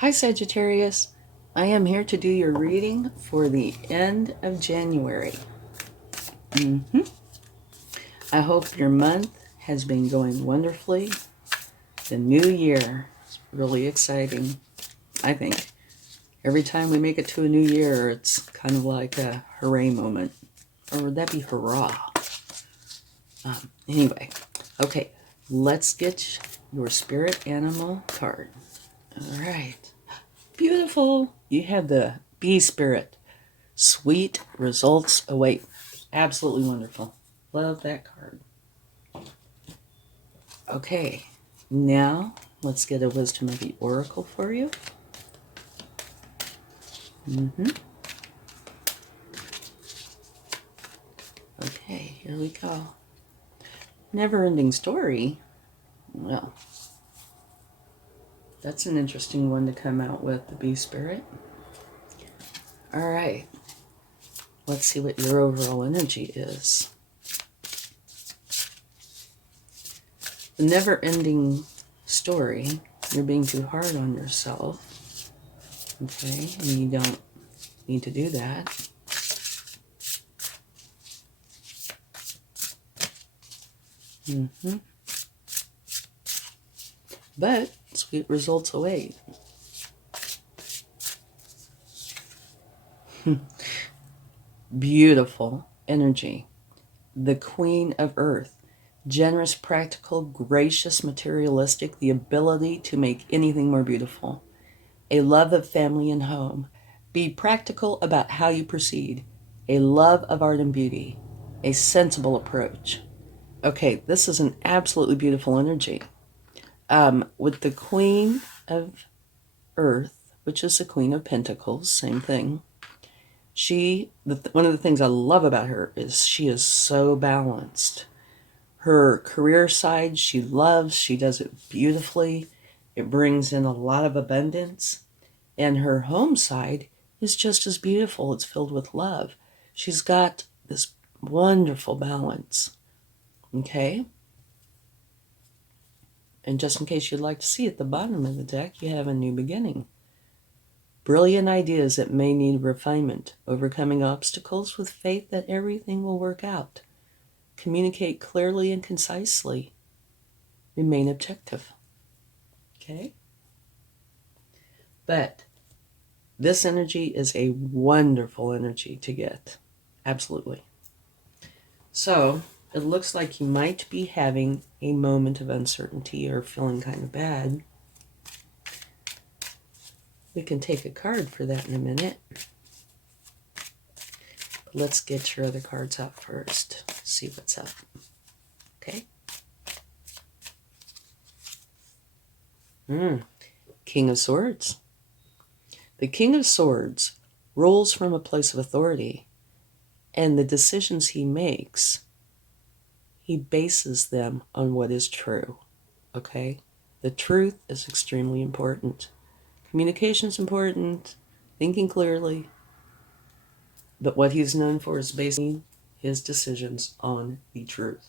Hi Sagittarius, I am here to do your reading for the end of January. I hope your month has been going wonderfully. The new year is really exciting, I think. Every time we make it to a new year, it's kind of like a hooray moment. Or would that be hurrah? Anyway, okay, let's get your spirit animal card. All right. Beautiful. You have the bee spirit. Sweet results await. Absolutely wonderful. Love that card. Okay, now let's get a wisdom of the oracle for you. Okay, here we go. Never-ending story. Well, that's an interesting one to come out with, the bee spirit. All right, let's see what your overall energy is. The never-ending story. You're being too hard on yourself. Okay, and you don't need to do that. But sweet results await. Beautiful energy. The Queen of Earth. Generous, practical, gracious, materialistic, the ability to make anything more beautiful. A love of family and home. Be practical about how you proceed. A love of art and beauty. A sensible approach. Okay, this is an absolutely beautiful energy. With the Queen of Earth, which is the Queen of Pentacles, same thing. One of the things I love about her is she is so balanced. Her career side, she loves, she does it beautifully. It brings in a lot of abundance. And her home side is just as beautiful. It's filled with love. She's got this wonderful balance. Okay? And just in case you'd like to see at the bottom of the deck, you have a new beginning. Brilliant ideas that may need refinement. Overcoming obstacles with faith that everything will work out. Communicate clearly and concisely. Remain objective. Okay? But this energy is a wonderful energy to get. Absolutely. So it looks like you might be having a moment of uncertainty or feeling kind of bad. We can take a card for that in a minute. But let's get your other cards out first. See what's up. Okay? King of Swords. The King of Swords rules from a place of authority, and the decisions he makes, he bases them on what is true. Okay? The truth is extremely important. Communication is important, thinking clearly, but what he's known for is basing his decisions on the truth.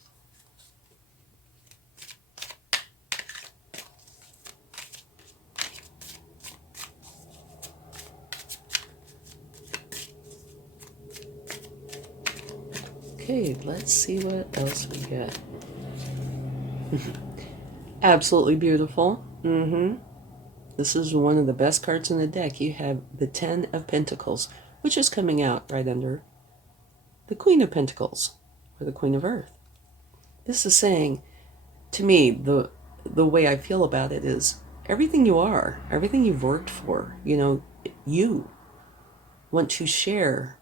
Okay, let's see what else we get. Absolutely beautiful. This is one of the best cards in the deck. You have the 10 of Pentacles, which is coming out right under the Queen of Pentacles, or the Queen of Earth. This is saying, to me, the way I feel about it is everything you are, everything you've worked for, you want to share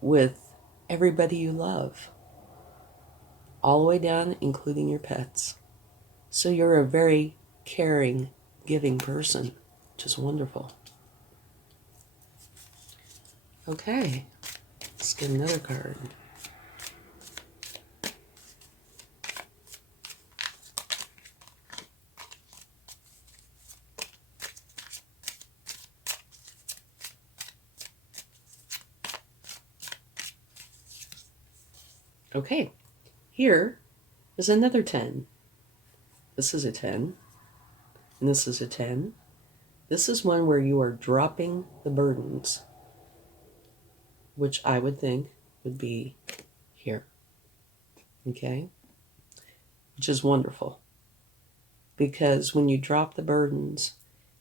with everybody you love, all the way down, including your pets. So you're a very caring, giving person, which is wonderful. Okay, let's get another card. Okay, here is another 10. This is a 10, and this is a 10, This is one where you are dropping the burdens, which I would think would be here. Okay? Which is wonderful. Because when you drop the burdens,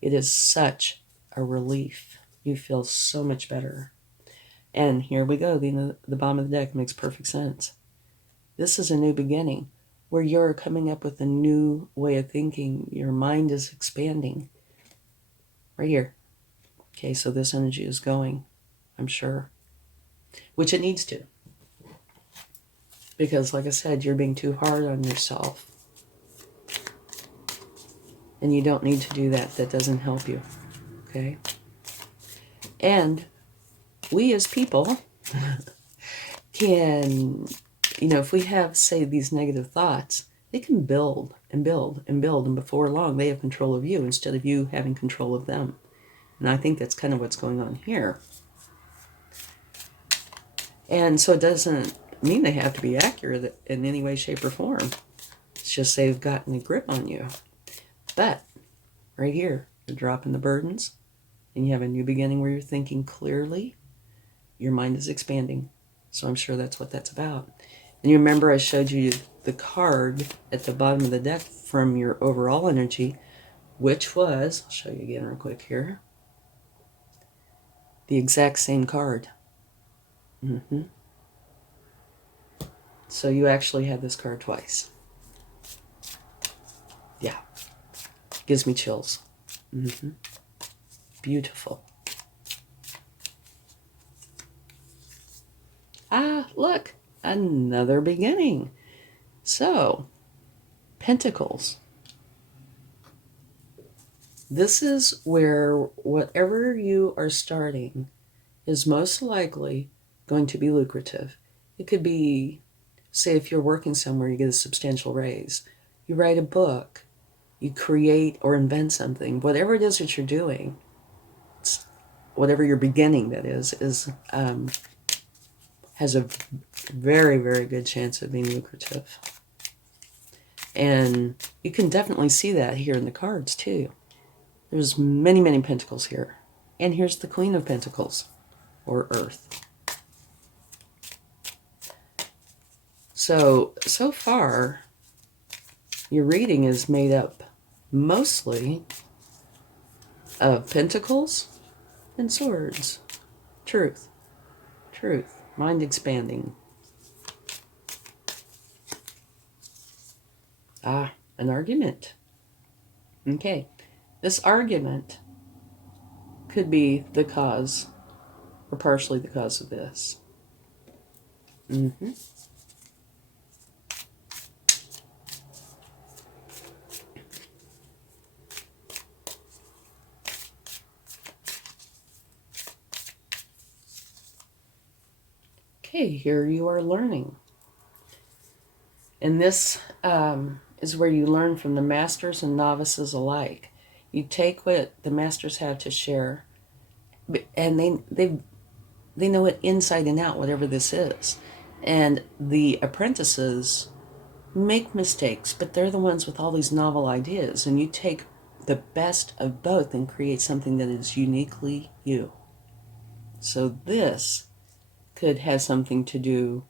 it is such a relief. You feel so much better. And here we go. The bottom of the deck makes perfect sense. This is a new beginning where you're coming up with a new way of thinking. Your mind is expanding. Right here. Okay, so this energy is going, I'm sure. Which it needs to. Because, like I said, you're being too hard on yourself. And you don't need to do that. That doesn't help you. Okay? And we as people can, if we have, say, these negative thoughts, they can build and build and build. And before long, they have control of you instead of you having control of them. And I think that's kind of what's going on here. And so it doesn't mean they have to be accurate in any way, shape, or form. It's just they've gotten a grip on you. But right here, you're dropping the burdens, and you have a new beginning where you're thinking clearly. Your mind is expanding. So I'm sure that's what that's about. And you remember I showed you the card at the bottom of the deck from your overall energy, which was, I'll show you again real quick here, the exact same card. So you actually have this card twice. Yeah. Gives me chills. Beautiful. Ah, look, another beginning. So, Pentacles. This is where whatever you are starting is most likely going to be lucrative. It could be, say, if you're working somewhere, you get a substantial raise. You write a book. You create or invent something. Whatever it is that you're doing, whatever you're beginning, that is has a very, very good chance of being lucrative. And you can definitely see that here in the cards, too. There's many, many pentacles here. And here's the Queen of Pentacles, or Earth. So far, your reading is made up mostly of pentacles and swords. Truth. Mind expanding. An argument. Okay. This argument could be the cause, or partially the cause of this. Okay, here you are learning. And this is where you learn from the masters and novices alike. You take what the masters have to share, and they know it inside and out, whatever this is. And the apprentices make mistakes, but they're the ones with all these novel ideas. And you take the best of both and create something that is uniquely you. So this could have something to do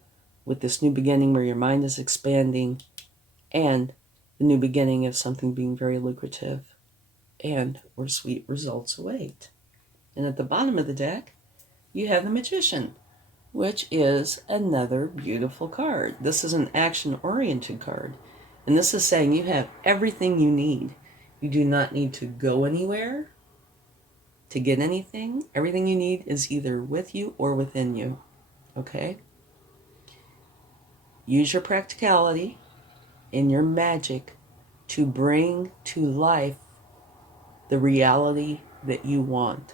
with this new beginning where your mind is expanding, and the new beginning of something being very lucrative, and where sweet results await. And at the bottom of the deck, you have the Magician, which is another beautiful card. This is an action-oriented card. And this is saying you have everything you need. You do not need to go anywhere to get anything. Everything you need is either with you or within you. Okay? Use your practicality and your magic to bring to life the reality that you want.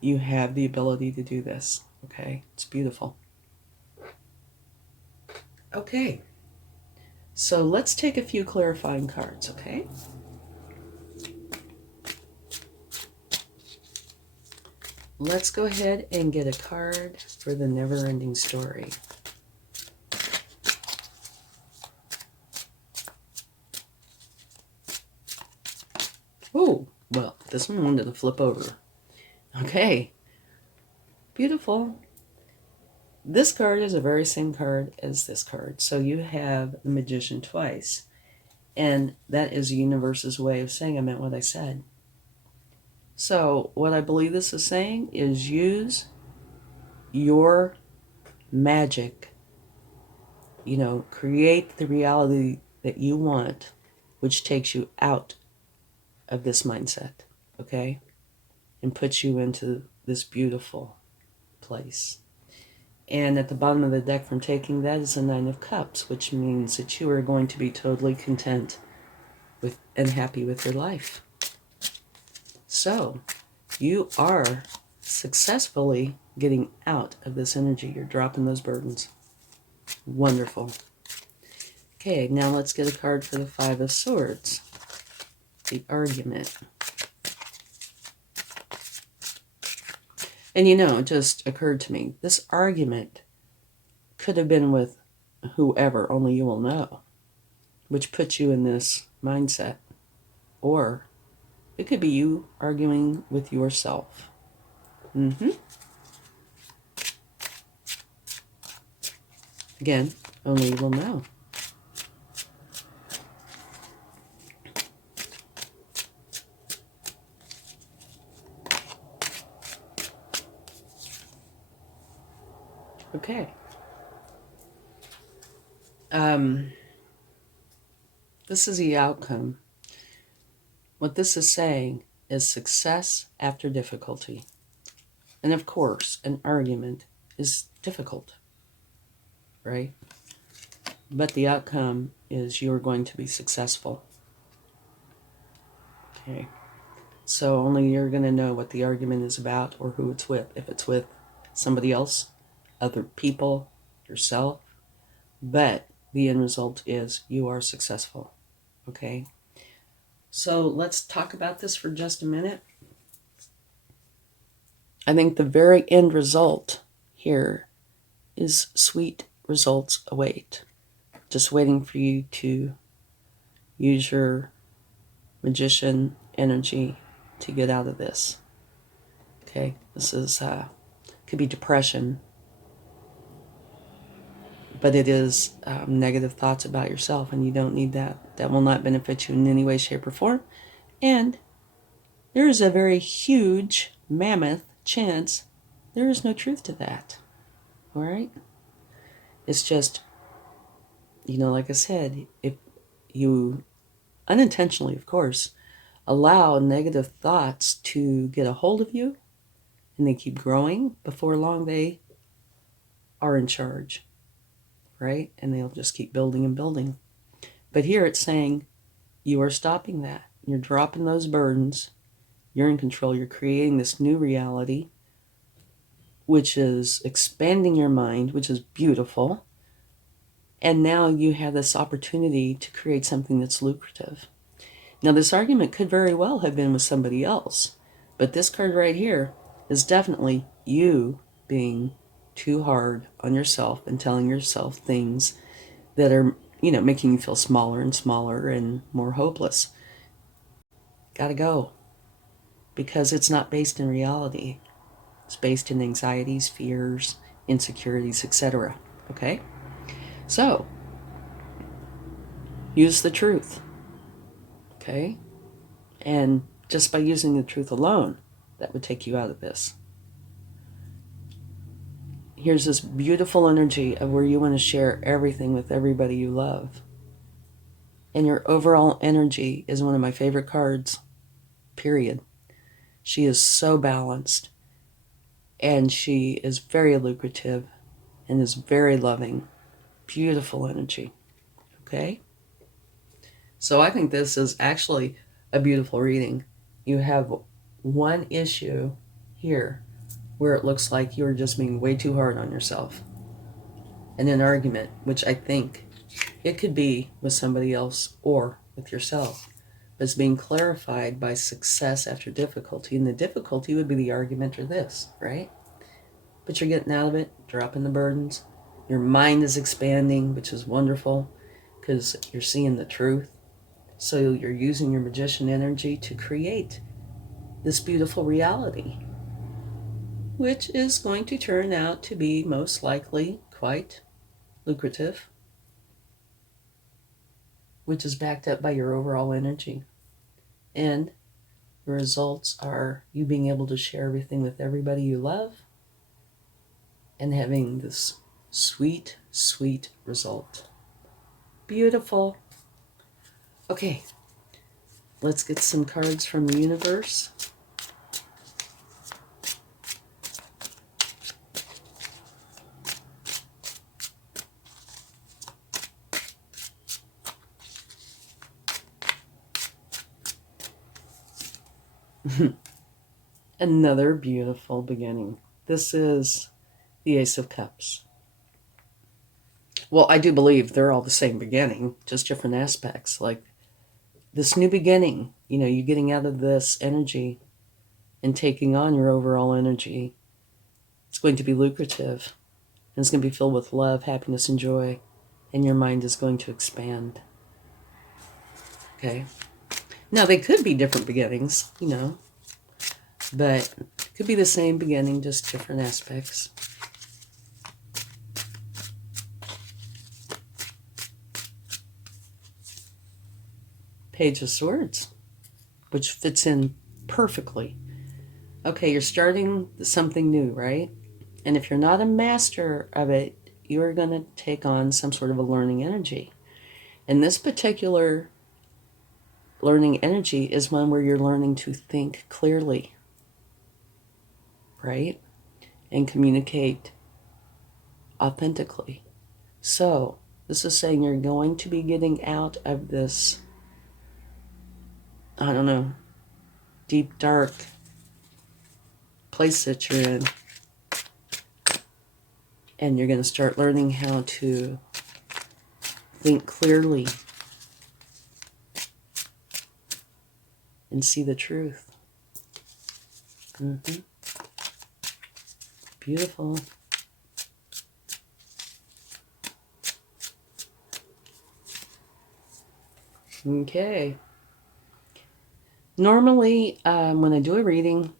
You have the ability to do this. Okay? It's beautiful. Okay. So let's take a few clarifying cards, okay? Let's go ahead and get a card for the never-ending story. Oh, well, this one wanted to flip over. Okay. Beautiful. This card is the very same card as this card. So you have the Magician twice. And that is the universe's way of saying I meant what I said. So what I believe this is saying is use your magic. Create the reality that you want, which takes you out of this mindset, okay? And puts you into this beautiful place. And at the bottom of the deck from taking that is the Nine of Cups, which means that you are going to be totally content with and happy with your life. So, you are successfully getting out of this energy. You're dropping those burdens. Wonderful. Okay, now let's get a card for the Five of Swords. The Argument. And it just occurred to me, this argument could have been with whoever, only you will know, which puts you in this mindset. Or it could be you arguing with yourself. Again, only you will know. Okay. This is the outcome. What this is saying is success after difficulty. And of course, an argument is difficult, right? But the outcome is you're going to be successful. Okay. So only you're going to know what the argument is about or who it's with. If it's with somebody else, other people, yourself. But the end result is you are successful. Okay? So let's talk about this for just a minute. I think the very end result here is sweet results await. Just waiting for you to use your magician energy to get out of this. Okay? This is could be depression, but it is negative thoughts about yourself, and you don't need that. That will not benefit you in any way, shape, or form. And there is a very huge, mammoth chance there is no truth to that. All right? It's just, like I said, if you unintentionally, of course, allow negative thoughts to get a hold of you, and they keep growing, before long they are in charge. Right? And they'll just keep building and building. But here it's saying you are stopping that. You're dropping those burdens. You're in control. You're creating this new reality, which is expanding your mind, which is beautiful. And now you have this opportunity to create something that's lucrative. Now, this argument could very well have been with somebody else. But this card right here is definitely you being too hard on yourself and telling yourself things that are, making you feel smaller and smaller and more hopeless. Gotta go. Because it's not based in reality. It's based in anxieties, fears, insecurities, etc. Okay? So, use the truth. Okay? And just by using the truth alone, that would take you out of this. Here's this beautiful energy of where you want to share everything with everybody you love. And your overall energy is one of my favorite cards, period. She is so balanced, and she is very lucrative, and is very loving. Beautiful energy. Okay? So I think this is actually a beautiful reading. You have one issue here where it looks like you're just being way too hard on yourself. And an argument, which I think it could be with somebody else or with yourself, but it's being clarified by success after difficulty. And the difficulty would be the argument or this, right? But you're getting out of it, dropping the burdens. Your mind is expanding, which is wonderful because you're seeing the truth. So you're using your magician energy to create this beautiful reality, which is going to turn out to be most likely quite lucrative, which is backed up by your overall energy. And the results are you being able to share everything with everybody you love and having this sweet, sweet result. Beautiful. Okay, let's get some cards from the universe. Another beautiful beginning. This is the Ace of Cups. Well, I do believe they're all the same beginning, just different aspects. Like this new beginning, you know, you getting out of this energy and taking on your overall energy. It's going to be lucrative. And it's going to be filled with love, happiness, and joy. And your mind is going to expand. Okay? Now, they could be different beginnings, you know. But it could be the same beginning, just different aspects. Page of Swords, which fits in perfectly. Okay, you're starting something new, right? And if you're not a master of it, you're going to take on some sort of a learning energy. And this particular learning energy is one where you're learning to think clearly, right? And communicate authentically. So, this is saying you're going to be getting out of this, I don't know, deep, dark place that you're in. And you're going to start learning how to think clearly and see the truth. Mm-hmm. Beautiful. Okay. Normally, when I do a reading,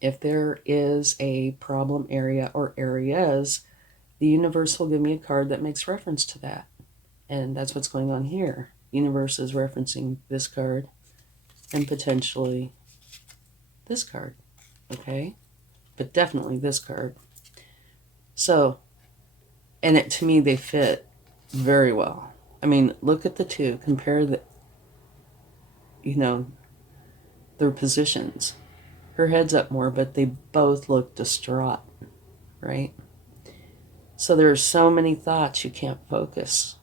if there is a problem area or areas, the universe will give me a card that makes reference to that. And that's what's going on here. Universe is referencing this card and potentially this card. Okay? But definitely this card. So, and it, to me, they fit very well. I mean, look at the two. Compare the, you know, their positions. Her head's up more, but they both look distraught, right? So there are so many thoughts you can't focus.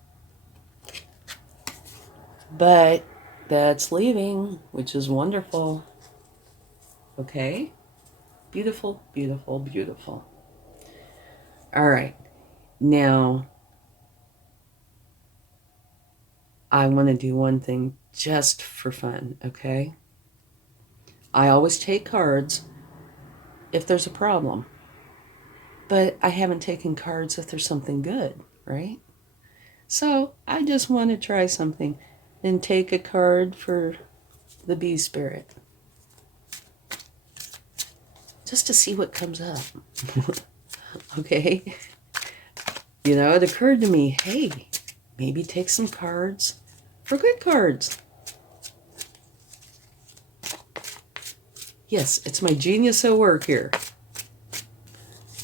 But that's leaving, which is wonderful. Okay? Beautiful, beautiful, beautiful. All right. Now, I want to do one thing just for fun, okay? I always take cards if there's a problem. But I haven't taken cards if there's something good, right? So I just want to try something and take a card for the bee spirit. Just to see what comes up. Okay? You know, it occurred to me, hey, maybe take some cards for good cards. Yes, it's my genius at work here.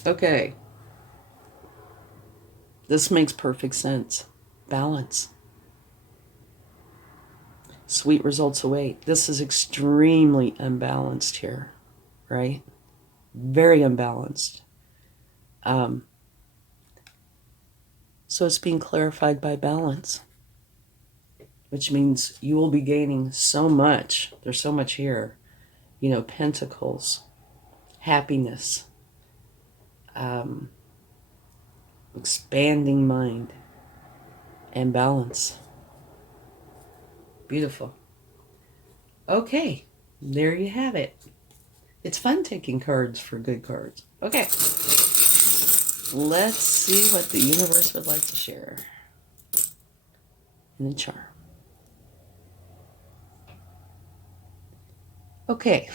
Okay. This makes perfect sense. Balance. Sweet results await. This is extremely unbalanced here, right? Very unbalanced. So it's being clarified by balance, which means you will be gaining so much. There's so much here. You know, pentacles, happiness, expanding mind, and balance. Beautiful. Okay, there you have it. It's fun taking cards for good cards. Okay, let's see what the universe would like to share in the charm. Okay.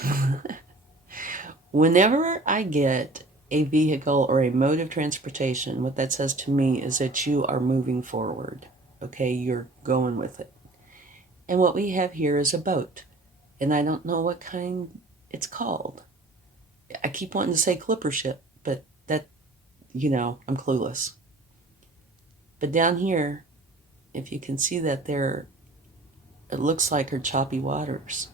Whenever I get a vehicle or a mode of transportation, what that says to me is that you are moving forward. Okay, you're going with it. And what we have here is a boat. And I don't know what kind it's called. I keep wanting to say clipper ship, but that, I'm clueless. But down here, if you can see that there, it looks like are choppy waters,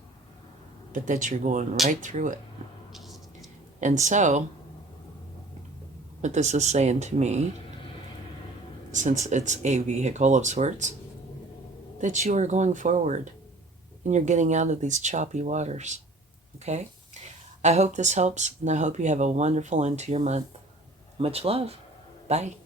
but that you're going right through it. And so, what this is saying to me, since it's a vehicle of sorts, that you are going forward and you're getting out of these choppy waters. Okay? I hope this helps, and I hope you have a wonderful end to your month. Much love. Bye.